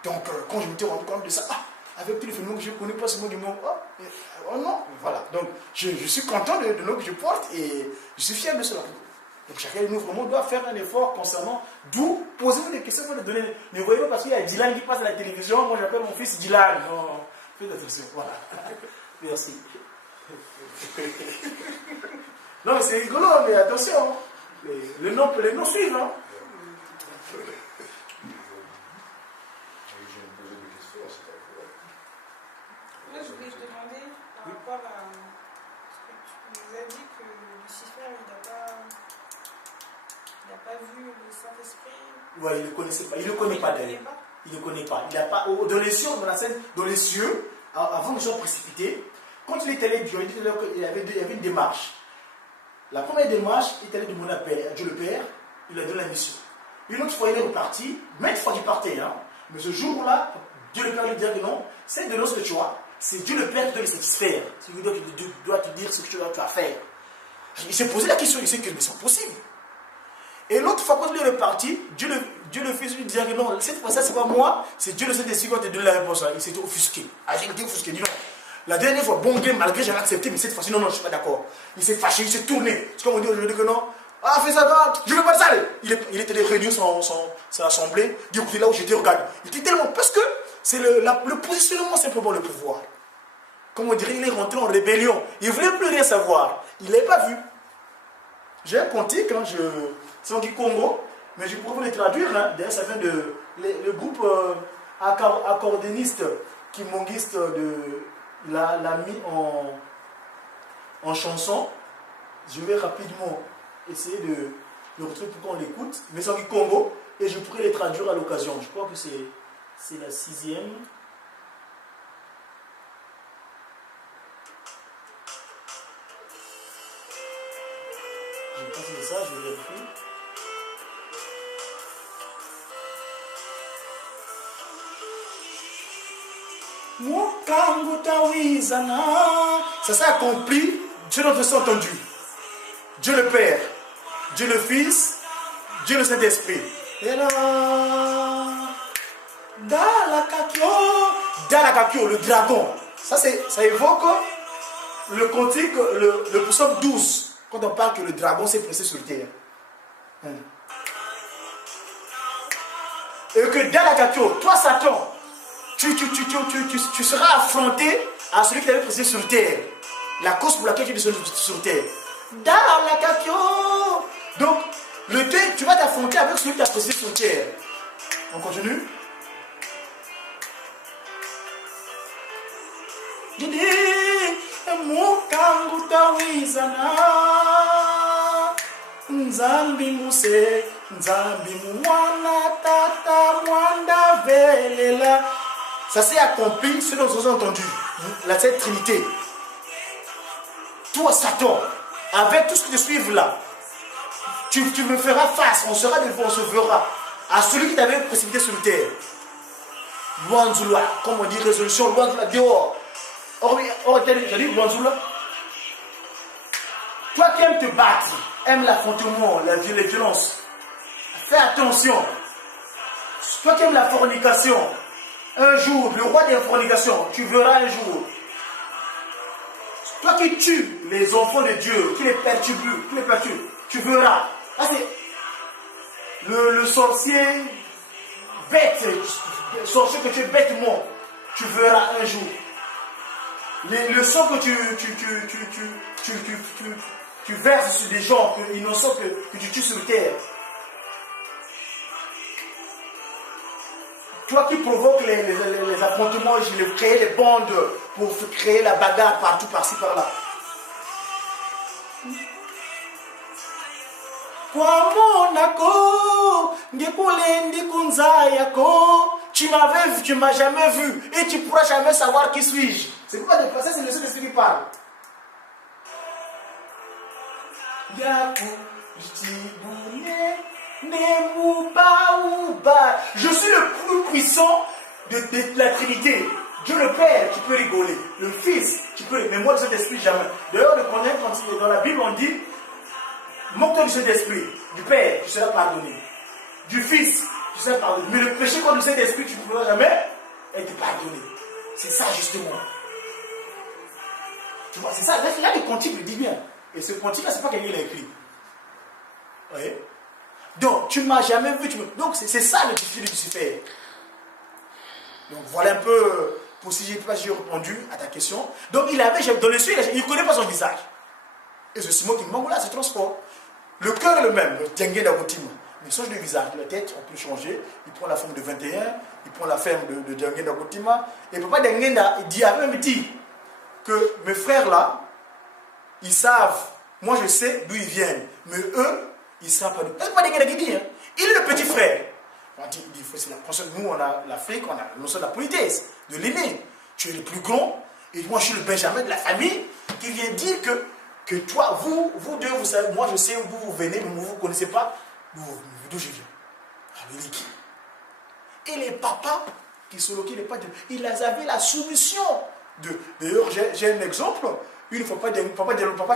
Donc quand je me suis rendu compte de ça, avec tous les phénomènes que je connais pas seulement du monde, oh non, voilà. Donc je suis content de l'eau que je porte et je suis fier de cela. Donc chacun de nous vraiment doit faire un effort concernant, d'où posez-vous des questions pour les donner. Ne voyez pas parce qu'il y a Dylan qui passe à la télévision, moi j'appelle mon fils Dylan. Non, faites attention, voilà. Merci. Non mais c'est rigolo, mais attention, les noms suivent. Hein. Moi, je voulais te demander, par rapport à ce que tu nous as dit, que Lucifer, il n'a pas vu le Saint-Esprit. Ouais, il ne le connaissait pas. Il ne le connaît pas d'ailleurs. Il ne connaît pas. Il n'a pas. Dans les cieux, dans la scène, dans les cieux, avant qu'ils soient précipités, quand il est allé, il y avait une démarche. La première démarche, il est allé demander à Dieu le Père, il lui a donné la mission. Une autre fois, il est reparti, maintes fois qu'il partait, hein. Mais ce jour-là, Dieu le Père lui dit que non, c'est de l'os que tu as. C'est Dieu le Père qui doit le satisfaire. C'est Dieu qui doit te dire ce que tu as à faire. Il s'est posé la question, il sait que c'est impossible. Et l'autre fois, quand il est reparti, Dieu le Fils lui dit que non, cette fois-ci, c'est pas moi, c'est Dieu le Saint-Esprit qui va te donner la réponse. Il s'est offusqué. Il était offusqué, il dit non. La dernière fois, bon game, malgré j'avais accepté, mais cette fois-ci, non, je ne suis pas d'accord. Il s'est fâché, il s'est tourné. C'est comme on dit aujourd'hui que non. Fais ça, je ne veux pas ça. Il était réuni son assemblée. Il dit, écoutez, là où j'étais, regarde. Il était tellement. Parce que c'est le positionnement simplement le pouvoir. Comme on dirait, il est rentré en rébellion. Il ne voulait plus rien savoir. Il ne l'avait pas vu. J'ai un cantique, hein, c'est en Congo, mais je pourrais vous les traduire. Hein. D'ailleurs, ça vient de le groupe accordéoniste kimonguiste l'a mis en chanson. Je vais rapidement essayer de le retrouver pour qu'on l'écoute. Mais c'est en Congo et je pourrais les traduire à l'occasion. Je crois que c'est la 6e. Je pense que c'est ça, je vais vérifier. Mukangu tawizana ça s'est accompli, Dieu notre Dieu entendu. Dieu le Père, Dieu le Fils, Dieu le Saint-Esprit. Et là, Dalakakio, le dragon. Ça évoque le cantique, le psaume 12, quand on parle que le dragon s'est pressé sur terre. Et que Dalakakio, toi Satan, tu seras affronté à celui qui t'avait pressé sur terre. La cause pour laquelle tu es sur terre. Dalakakio. Donc, tu vas t'affronter avec celui qui t'a pressé sur terre. On continue. Didi, mukangu tawizana, nzambi muse, nzambi mwana tata mwanda velela. Ça s'est accompli, ce dont vous avez entendu, cette trinité. Toi, Satan, avec tout ce qui te suit là, tu me feras face, on sera devant, on se verra à celui qui t'avait précipité sur terre. Loanzula, comme on dit, résolution, Loanzula dehors. J'ai dit Loanzula. Toi qui aimes te battre, aimes l'affrontement, les violences, fais attention. Toi qui aimes la fornication, un jour, le roi des fornications, tu verras un jour. Toi qui tues les enfants de Dieu, qui les perturbes, tu verras. Ah, c'est le sorcier bête, le sorcier que tu es bêtement, tu verras un jour. Le sang que tu verses sur des gens innocents que tu tues sur terre. Toi qui provoques les affrontements, je vais créer les bandes pour créer la bagarre partout, par-ci, par-là. Kwa monako, ngekulendi kunzayako, tu m'as jamais vu et tu pourras jamais savoir qui suis-je. C'est pas de passer, c'est le Saint-Esprit qui parle. Je suis le plus puissant de la Trinité. Dieu le Père, tu peux rigoler. Le Fils, tu peux. Mais moi, le Saint-Esprit, jamais. D'ailleurs, le connaît quand dans la Bible, on dit moque-toi du Saint-Esprit. Du Père, tu seras pardonné. Du Fils, tu seras pardonné. Mais le péché contre le Saint-Esprit, tu ne pourras jamais être pardonné. C'est ça, justement. Tu vois, c'est ça. Là, le cantique le dit bien. Et ce cantique-là, c'est pas quelqu'un qui l'a écrit. Vous voyez? Donc, tu ne m'as jamais vu. Donc, c'est ça le défi de Lucifer. Donc, voilà un peu, pour si j'ai répondu à ta question. Donc, il avait, dans le ciel, il ne connaît pas son visage. Et ce Simon qui me là, c'est transport. Le cœur est le même, le Djengue d'Agotima. Mais il change de visage. La tête, on peut changer. Il prend la forme de 21, il prend la forme de Djengue d'Agotima. Et Papa Djengue avait même dit que mes frères là, ils savent, moi je sais d'où ils viennent, mais eux, ils ne savent pas d'où. C'est pas Djengue qui dit, hein. Il est le petit frère. On dit, nous on a l'Afrique, on a le notion de la politesse, de l'aîné. Tu es le plus grand, et moi je suis le Benjamin de la famille, qui vient dire que toi, vous deux, vous savez, moi je sais d'où vous venez, mais vous ne connaissez pas d'où je viens. Amérique. Et les papas qui sont loqués, ils avaient la soumission. D'ailleurs, j'ai un exemple. Une fois, papa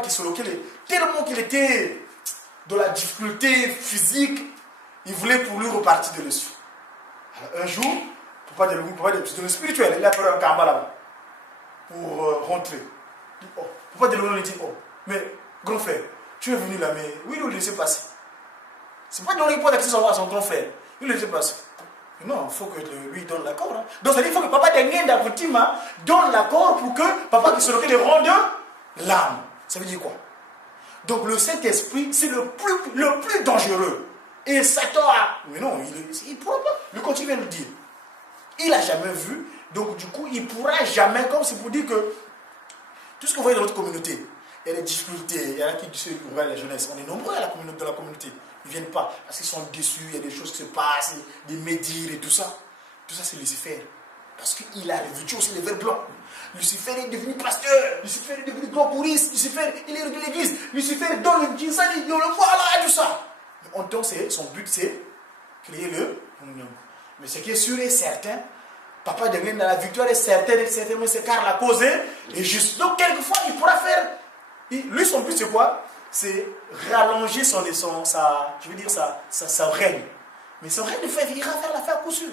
qui se loquait, tellement qu'il était dans la difficulté physique, il voulait pour lui repartir de dessus. Alors un jour, papa c'est le spirituel, il a fait un karma là-bas pour rentrer. Oh. Papa de lui dit, oh, mais grand frère, tu es venu là, mais oui, nous le laisser passer. C'est pas donner pour accès à son grand frère. Il le laisser passer. Non, il faut que lui donne l'accord. Hein. Donc, ça veut dire qu'il faut que papa donne l'accord pour que papa qui se loque le rende l'âme. Ça veut dire quoi? Donc, le Saint-Esprit, c'est le plus dangereux. Et Satan a... Mais non, il ne pourra pas. Le continue vient de le dire. Il n'a jamais vu. Donc, du coup, il ne pourra jamais, comme c'est pour dire que tout ce que vous voyez dans notre communauté, il y a des difficultés, il y en a qui disent que la jeunesse, on est nombreux dans la communauté. Ils ne viennent pas parce qu'ils sont déçus, il y a des choses qui se passent, des médires et tout ça. Tout ça, c'est Lucifer. Parce qu'il a revêtu aussi les verres blancs. Lucifer est devenu pasteur, Lucifer est devenu grand couriste, Lucifer, il est de l'église, Lucifer dans le Kinsani, dans le voilà, tout ça. Mais en temps, son but, c'est créer le. Mais ce qui est sûr et certain, Papa Dengue, la victoire est certaine, certainement c'est car la cause est juste. Donc, quelquefois, il pourra faire. Lui, son but, c'est quoi? C'est rallonger sa règne. Mais son règne, il ira faire l'affaire à coup sûr.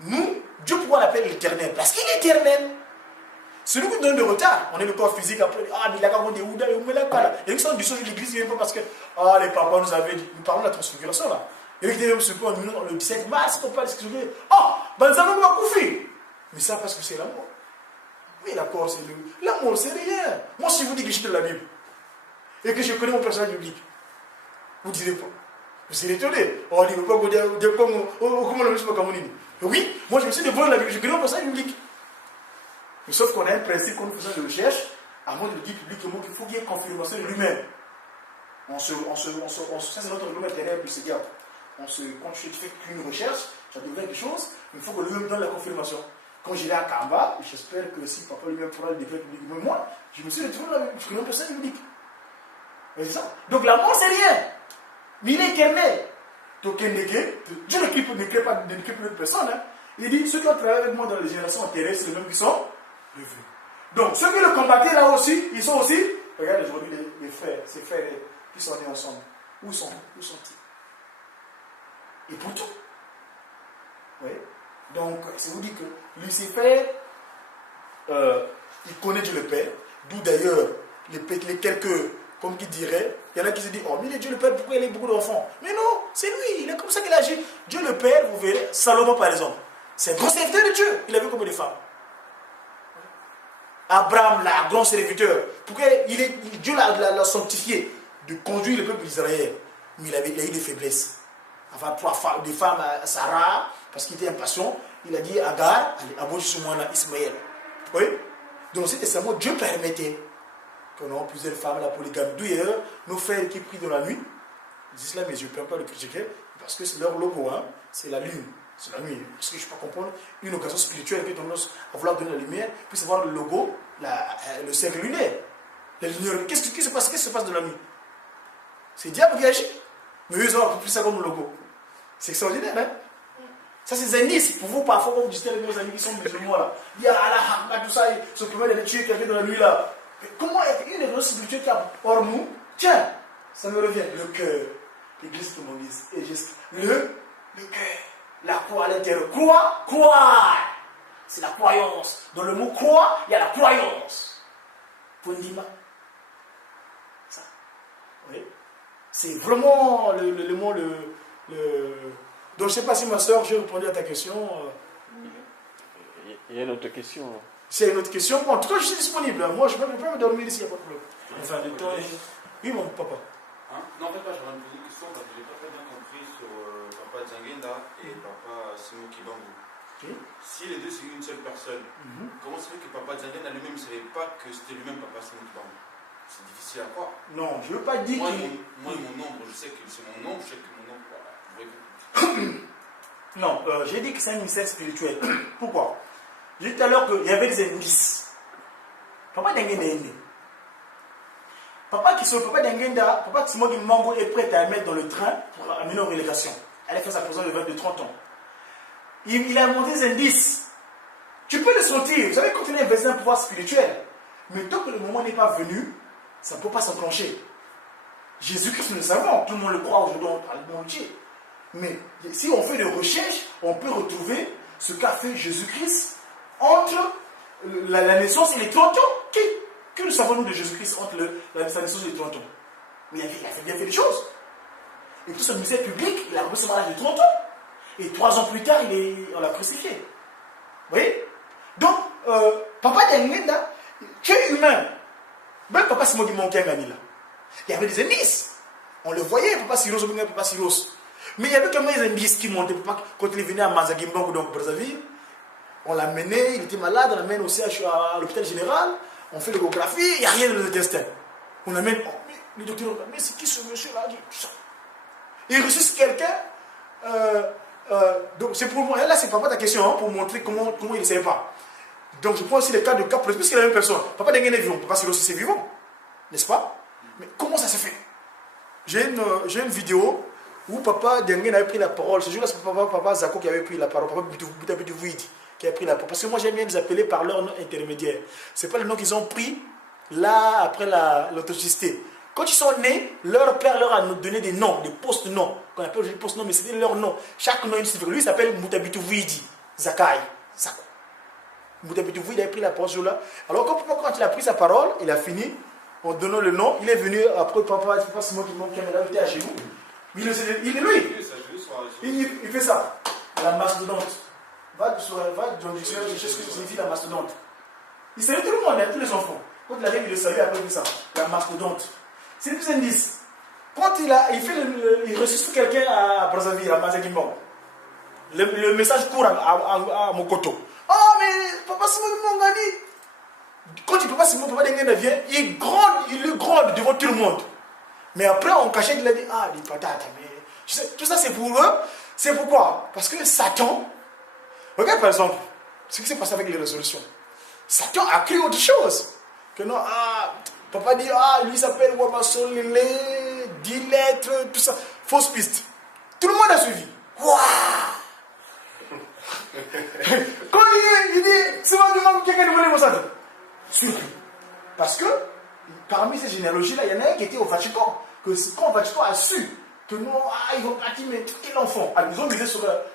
Nous, Dieu pourquoi l'appeler l'éternel? Parce qu'il est éternel. Celui qui donne de retard, on est le corps physique après, mais il a quand des oudas, il y a une sorte de choses de l'église, il pas parce que, les papas nous avaient dit, nous parlons de la transfiguration là. Il y a même ce point, le 17 mars, on parle de ce que je dis, ben ça va couper. Mais ça parce que c'est l'amour. Oui, d'accord, c'est l'amour, c'est rien. Moi, si vous dites que je suis de la Bible, et que je connais mon personnage biblique, vous ne direz pas. Vous serez étonné. On dit, comment le monsieur Kamounini? Oui, moi je me suis dévoilé la Bible, je connais mon personnage biblique. Mais sauf qu'on a un principe quand nous faisons des recherches, à moins de le dire publiquement qu'il faut qu'il y ait confirmation de lui-même. Ça c'est notre règlement intérieur du Seigneur. Quand tu fais qu'une recherche, tu as découvert quelque chose, il faut que lui-même donne la confirmation. Quand j'irai à Kamba, j'espère que si papa lui-même pourra le déclarer publiquement, moi, je me suis retrouvé là, je connais un personnage biblique. C'est ça. Donc la mort, c'est rien. Mais il est éternel. Donc Dieu ne crée pas de personne. Hein. Il dit, ceux qui ont travaillé avec moi dans les générations antérieures, c'est les mêmes qui sont revenus. Donc ceux qui le combattaient là aussi, ils sont aussi. Regarde aujourd'hui les frères, ces frères qui sont nés ensemble. Où sont-ils? Et pour tout. Oui. Donc, c'est vous dire que Lucifer, il connaît Dieu le Père, d'où d'ailleurs les quelques, comme qui dirait, il y en a qui se disent, oh, mais il est Dieu le Père, pourquoi il a beaucoup d'enfants? Mais non, c'est lui, il est comme ça qu'il agit. Dieu le Père, vous verrez, Salomon par exemple, c'est un grand serviteur de Dieu, il a vu combien de femmes? Abraham, là, grand serviteur, pourquoi Dieu l'a sanctifié de conduire le peuple d'Israël, mais il a eu des faiblesses. Enfin, des femmes à Sarah, parce qu'il était impatient, il a dit à Agar, allez, abouche sur moi là, Ismaël. Oui? Donc, c'est testament, Dieu permettait qu'on ait plusieurs femmes, la polygamie. D'ailleurs, nos frères qui prient dans la nuit, ils disent là, mais je ne peux pas le critiquer, parce que c'est leur logo, hein, c'est la lune. C'est la nuit. Parce que je ne peux pas comprendre une occasion spirituelle qui tendance à vouloir donner la lumière, puis savoir le logo, le cercle lunaire. La lumière. Qu'est-ce qui se passe? Qu'est-ce qui se passe de la nuit? C'est le diable qui agit. Mais eux, ils ont appris ça comme logo. C'est extraordinaire, hein? Ça, c'est zénis. Pour vous, parfois, quand vous discutez avec vos amis qui sont musulmans, là, il y a Allah, tout ça, ils s'occupent d'aller tuer quelqu'un dans la nuit, là. Mais comment il y a une évolution spirituelle qui a hors nous? Tiens, ça me revient. Le cœur. L'église de mon Église. Et juste le cœur. La croix à l'intérieur. Croire. C'est la croyance. Dans le mot croire, il y a la croyance. Fondima. Ça. Oui. C'est vraiment le mot, Donc, je ne sais pas si ma soeur, j'ai répondu à ta question. Il y a une autre question. C'est une autre question. Bon, en tout cas, je suis disponible. Moi, je peux me dormir ici, il n'y a pas de problème. Enfin, le temps est... Oui, mon papa. Hein? Non, en fait, là, j'aurais une petite question parce que je n'ai pas très bien compris sur Papa Zangenda et Papa Simon Kibangu. Okay. Si les deux, c'est une seule personne, comment se fait que Papa Zangenda lui-même ne savait pas que c'était lui-même Papa Simon Kibangu? C'est difficile à croire. Non, je ne veux pas dire moi, mon nombre, je sais que c'est mon nombre, je sais que mon nombre, voilà. Non, j'ai dit que c'est un mystère spirituel. Pourquoi? J'ai dit tout à l'heure qu'il y avait des indices. Papa Dengenda est né. Papa Simon Kibangu est prêt à mettre dans le train pour amener en relégation. Elle a fait sa présence de 30 ans. Il a monté des indices. Tu peux le sentir. Vous savez, quand on est investi dans un pouvoir spirituel, mais tant que le moment n'est pas venu, ça ne peut pas s'enclencher. Jésus-Christ, nous le savons, tout le monde le croit aujourd'hui dans le monde entier. Mais si on fait des recherches, on peut retrouver ce qu'a fait Jésus-Christ entre la naissance et les 30 ans. Que nous savons-nous de Jésus-Christ entre la naissance et les 30 ans? Mais il a bien fait des choses. Et tout ce ministère public, il a repris son mariage de 30 ans. Et 3 ans plus tard, on l'a crucifié. Vous voyez? Donc, Papa Dengenda, tu es humain. Même Papa Simon Kibangu là. Il y avait des indices. On le voyait, Papa Siros, Papa Siros. Mais il y avait quand même des indices qui montaient. Quand il est venu à Mazagimbangu, donc Brazzaville, on l'a mené, il était malade, on l'amène aussi à l'hôpital général, on fait l'échographie, il n'y a rien dans le intestin. On amène, le docteur, mais c'est qui ce monsieur-là? Il ressuscite quelqu'un. Donc c'est pour moi, là c'est pas ta question, hein, pour montrer comment il ne savait pas. Donc je prends aussi les cas de cas précis, puisqu'il est la même personne. Papa Dengenda est vivant, Papa Siros c'est vivant, n'est-ce pas? Mais comment ça se fait? J'ai une vidéo où Papa Dengenda avait pris la parole. Ce jour-là, c'est Papa Zako qui avait pris la parole. Papa Bitouvouidi. qui a pris la porte. Parce que moi, j'aime bien les appeler par leur nom intermédiaire. Ce n'est pas le nom qu'ils ont pris là, après l'authenticité. Quand ils sont nés, leur père leur a donné des noms, des post-noms, qu'on appelle aujourd'hui post-noms, mais c'était leur nom. Chaque nom, lui, il s'appelle Moutabitou Vidi, Zakai, Sako. Moutabitou Vidi a pris la parole là. Alors, quand il a pris sa parole, il a fini, en donnant le nom, il est venu après, papa, c'est moi qui manque, il était à chez nous. Il est lui. Il fait ça. La mastodonte. Va dans le dictionnaire, je sais ce que signifie la mastodonte. Il salue tout le monde, tous les enfants. Quand il arrive, il le salue après il fait ça. La mastodonte. C'est des indices. Quand il ressuscite quelqu'un à Brazzaville, à Mazagimbo, le message court à Mokoto. Oh, mais Papa Simon Mongani. Quand il Papa Simon, Papa Dengene vient, il gronde devant tout le monde. Mais après, on cachait, il a dit, ah, des patates. Mais tout ça, c'est pour eux. C'est pourquoi? Parce que Satan, regarde par exemple, ce qui s'est passé avec les résolutions. Satan a créé autre chose. Que non, papa dit, lui s'appelle Wabasso Lele, 10 lettres, tout ça. Fausse piste. Tout le monde a suivi. Waouh! Quand il dit, c'est moi qui manque quelqu'un de mon ça. Surpris. Parce que, parmi ces généalogies-là, il y en a un qui était au Vatican. Que quand le Vatican a su que non, ils vont bâtir, mais quel enfant? Ils ont misé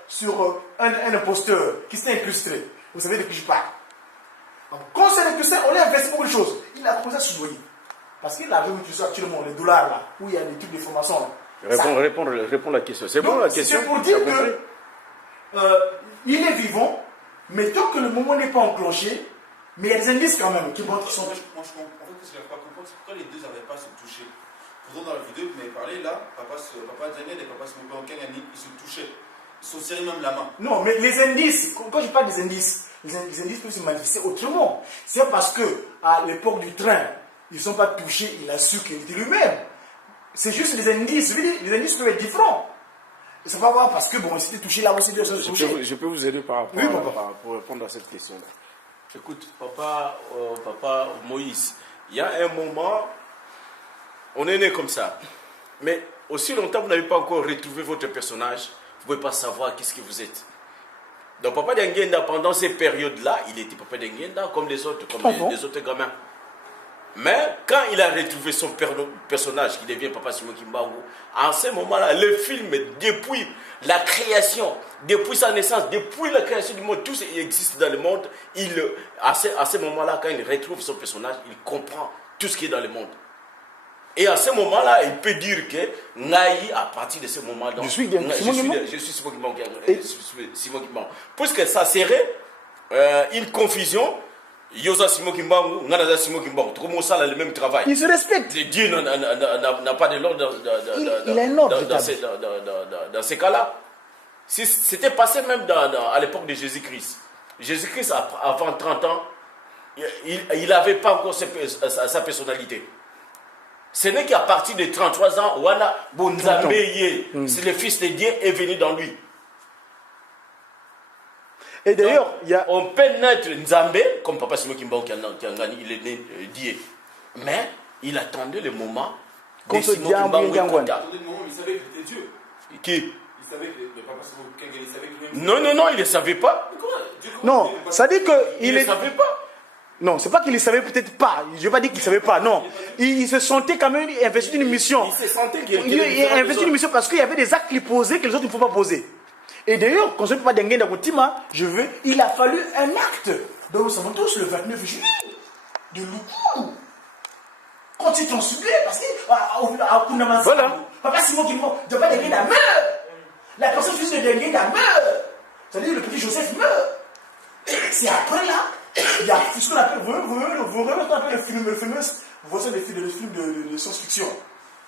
sur un imposteur qui s'est incrusté. Vous savez de qui je parle. Quand c'est incrusté, on a investi beaucoup de choses. Il a commencé à soudoyer. Parce qu'il avait utilisé actuellement les dollars là, où il y a des trucs de formation. Réponds à la question. C'est bon la question. C'est pour dire que il est vivant, mais tant que le moment n'est pas enclenché, mais il y a des indices quand même qui montrent qu'ils sont. Moi je comprends. En fait, ce que je n'arrive pas à comprendre, c'est pourquoi les deux n'arrivaient pas à se toucher. Pourtant, dans la vidéo, vous m'avez parlé là, papa Daniel et papa Simon Kangani, ils se touchaient. Ils se serrés même la main. Non, mais les indices, quand je parle des indices, les indices peuvent se manifester autrement. C'est parce que à l'époque du train, ils ne sont pas touchés, il a su qu'il était lui-même. C'est juste des indices. Les indices peuvent être différents. Et ça va voir parce que bon, si tu es touché là aussi, je peux vous aider par rapport pour répondre à cette question-là. Écoute, papa Moïse, il y a un moment, on est né comme ça. Mais aussi longtemps, vous n'avez pas encore retrouvé votre personnage, vous ne pouvez pas savoir qu'est-ce que vous êtes. Donc Papa Dengenda, pendant ces périodes-là, il était Papa Dengenda comme les autres, les autres gamins. Mais quand il a retrouvé son personnage, qui devient Papa Simon Kimbangu, en ce moment-là, le film, depuis la création, depuis sa naissance, depuis la création du monde, tout ce qui existe dans le monde, à ce moment-là, quand il retrouve son personnage, il comprend tout ce qui est dans le monde. Et à ce moment-là, il peut dire que Naï, à partir de ce moment-là, je suis Simon Kimbangu. Puisque ça serait une confusion. Yosa Simon Kimbangu, Nanaza Simon Kimbangu, tout le monde a le même travail. Il se respecte. Dieu n'a pas de l'ordre il a un ordre dans ces cas-là. C'était passé même à l'époque de Jésus-Christ. Jésus-Christ, avant 30 ans, il n'avait pas encore sa personnalité. Ce n'est qu'à partir de 33 ans, Wana Bonzambe, c'est le Fils de Dieu, est venu dans lui. Et d'ailleurs, on peut naître Nzambe, comme Papa Simon Kimbangu qui a gagné, il est né Dieu. Mais il attendait le moment de Simon Kimbangu. Il attendait le moment, il savait que c'était Dieu. Qui? Il savait que Papa Simon Kimbangu, il savait que Non, il ne le savait pas. Non, ça dit qu'il ne savait pas. Non, c'est pas qu'il ne savait peut-être pas. Je ne vais pas dire qu'il ne savait pas, non. Il se sentait quand même investi d'une mission. Il se sentait qu'il investi d'une mission parce qu'il y avait des actes qu'il posait que les autres ne pouvaient pas poser. Et d'ailleurs, quand je ne peux pas dengue dans Koutima, il a fallu un acte. Donc nous savons tous le 29 juillet de Lukou. Quand ils t'ont sublé, parce que voilà. Papa Simon qui meurt, de pas dengue la meurt. La personne fils de dengue la meurt. C'est-à-dire le petit Joseph meurt. C'est après là, il y a ce qu'on appelle, vous remettez le film, vous voyez le film de science-fiction.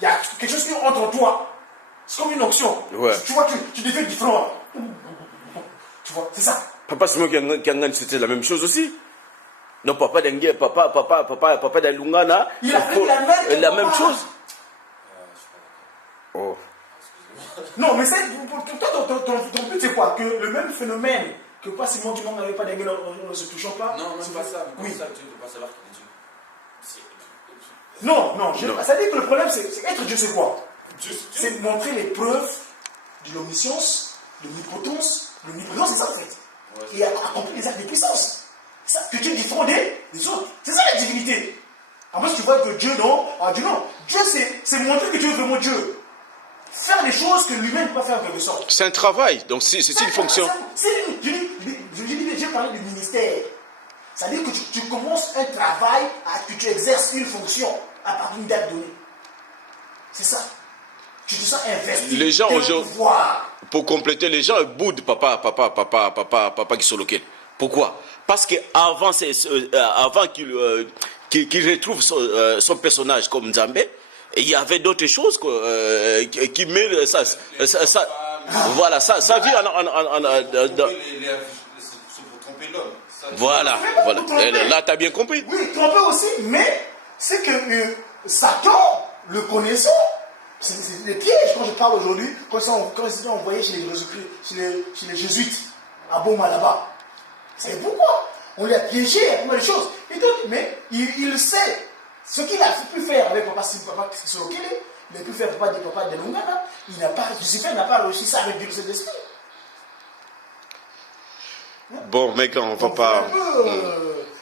Il y a quelque chose qui entre en toi. C'est comme une onction. Ouais. Tu vois, tu deviens différent. Tu vois, c'est ça. Papa Simon Kiangani, c'était la même chose aussi. Non, papa Dengue, papa d'Alungana, il a fait la même chose. Oh. Non, mais c'est pour toi, ton but c'est quoi? Que le même phénomène que pas Simon Kimbangu n'avait pas Dengue, on ne se touchant pas. Non, c'est pas ça. Oui. Ça, tu ne peux pas savoir qu'il est Dieu. Non, ça dit que le problème c'est être Dieu, c'est quoi? C'est montrer les preuves de l'omniscience, de l'omnipotence. L'omnipotence, c'est ça en fait. et accomplir les actes de puissance. C'est ça que Dieu défend des autres. C'est ça la divinité. En plus, tu vois que Dieu, non. Dieu, non. Dieu, c'est montrer que Dieu est vraiment Dieu. Faire des choses que lui-même ne peut pas faire en quelque sorte. C'est un travail, donc c'est une fonction. Je dis, Dieu parlait du ministère. C'est-à-dire que tu commences un travail, que tu exerces une fonction à partir d'une date donnée. C'est ça. Tu te sens investi. Les gens aujourd'hui, pour compléter, les gens boudent papa qui sont locaux. Pourquoi? Parce qu'avant qu'il retrouve son personnage comme Nzambé, il y avait d'autres choses qui mêlent ça. Voilà, sa vie pour tromper l'homme. Voilà. Là, tu as bien compris. Oui, tromper aussi, mais c'est que Satan, le connaissant, c'est le piège quand je parle aujourd'hui, quand ils ont envoyé chez les jésuites, à Boma là-bas. C'est pourquoi on lui a piégé, il y a pas mal de choses. Mais il sait ce qu'il a pu faire avec papa Sisokele, il a pu faire papa de Lungana, Lucifer n'a pas réussi ça avec Dieu de l'esprit. Bon, mec, on va pas.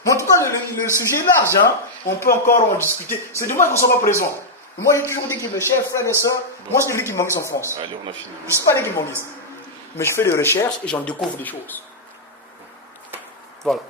En tout cas, le sujet est large, hein. On peut encore en discuter. C'est dommage qu'on ne soit pas présent. Moi, j'ai toujours dit que mes chers frères et sœurs, moi, je suis lui qui m'enlise en France. Allez, on a fini. Je ne suis pas lui qui m'enlise. Mais je fais des recherches et j'en découvre des choses. Voilà.